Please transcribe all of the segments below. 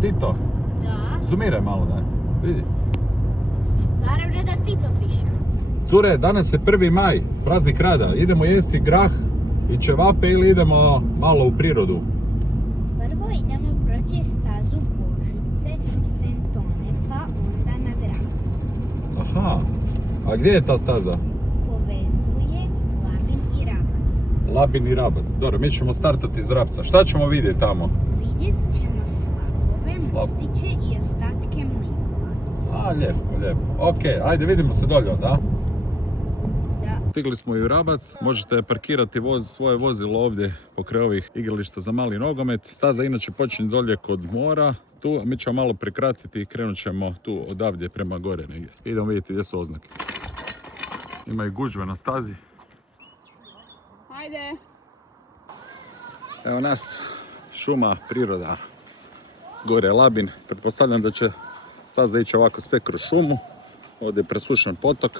Tito, Da, zoomiraj malo, daj. Vidi. naravno da Tito piše. Cure, danas je 1. maj, praznik rada. Idemo jesti grah i ćevape ili idemo malo u prirodu? Prvo idemo proći stazu Božice, Sentone, pa onda na grad. Aha, a gdje je ta staza? Povezuje Labin i Rabac. Labin i Rabac. Dobro, mi ćemo startati iz Rabca. Šta ćemo vidjeti tamo? Vidjet ćemo slapove, Slap. mostiće i ostatke mlinova. A, lijepo, lijepo. Ok, ajde vidimo se dolje onda. Da, Stigli smo i u Rabac, možete parkirati svoje vozilo ovdje pokraj ovih igrališta za mali nogomet. Staza inače počinje dolje kod mora, tu, a mi ćemo malo prekratiti i krenut ćemo tu odavdje prema gore negdje. Idemo vidjeti gdje su oznake. Ima i gužve na stazi. ajde. Evo nas, šuma, priroda, gore Labin. Pretpostavljam da će staza ići ovako sve kroz šumu. Ovdje je presušen potok.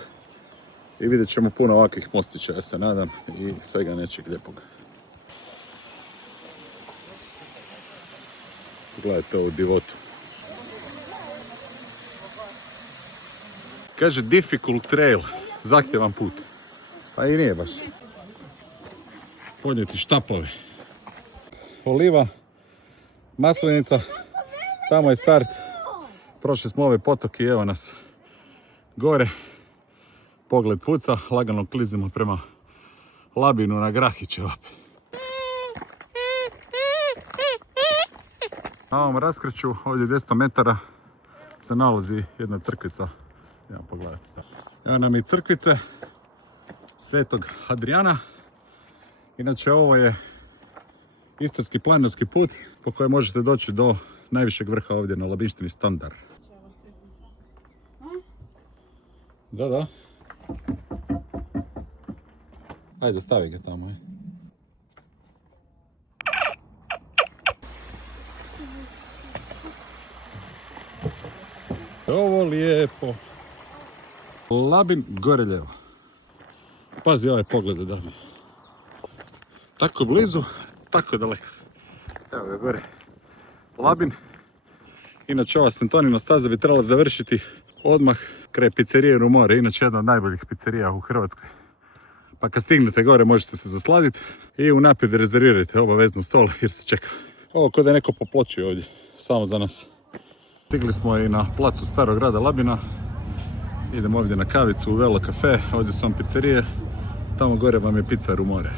I vidjet ćemo puno ovakvih mostića, ja se nadam, i svega nečeg lijepog. Gledajte ovu divotu. Kaže difficult trail, zahtjevan put. Pa i nije baš. Podnijeti štapove. Oliva, maslinica, tamo je start. Prošli smo ovaj potok i evo nas gore. Pogled puca, lagano klizimo prema Labinu na grah i ćevape. Na ovom raskriću, ovdje 200 metara, se nalazi jedna crkvica. Idemo pogledati. Evo nam i crkvice Svetog Hadrijana. Inače ovo je istarski planinarski put po kojem možete doći do najvišeg vrha ovdje na Labinštini Standar. Da. Ajde, stavi ga tamo. Ovo lijepo. Labin gore lijevo. Pazi ovaj pogled da mi. Tako blizu, tako daleko. Evo ga gore. Labin. Inače ova Sentonina staza bi trebala završiti odmah kraj pizzerije Rumore, inače jedna od najboljih pizzerija u Hrvatskoj. Pa kad stignete gore možete se zasladiti i unaprijed rezervirajte obavezno stol jer se čeka. Ovo kod je neko popločio ovdje, samo za nas. Stigli smo i na placu starog grada Labina. Idemo ovdje na kavicu u Velo Cafe, ovdje su vam pizzerije. Tamo gore vam je pizza Rumore.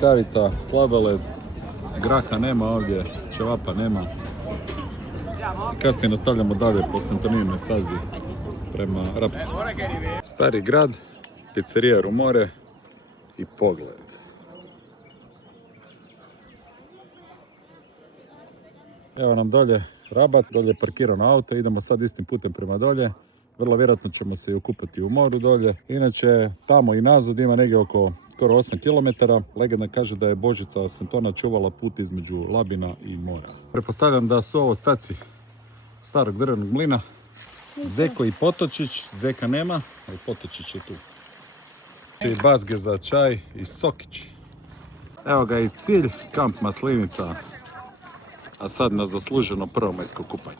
Kavica, sladoled, graha nema ovdje, ćevapa nema. Kasnije nastavljamo dalje po Sentoninoj stazi prema Rabcu. Stari grad, pizzerija Rumore i pogled. Evo nam dolje Rabac, dolje je parkirano auto, idemo sad istim putem prema dolje. Vrlo vjerojatno ćemo se i okupati u moru dolje. Inače, tamo i nazad ima negdje oko skoro 8 km. Legenda kaže da je Božica Sentona čuvala put između Labina i mora. Pretpostavljam da su ovo staci starog drvenog mlina. Zeko i Potočić, Zeka nema, ali Potočić je tu. I bazge za čaj i sokić. Evo ga i cilj, kamp Maslinica. A sad na zasluženo prvomajsko kupanje.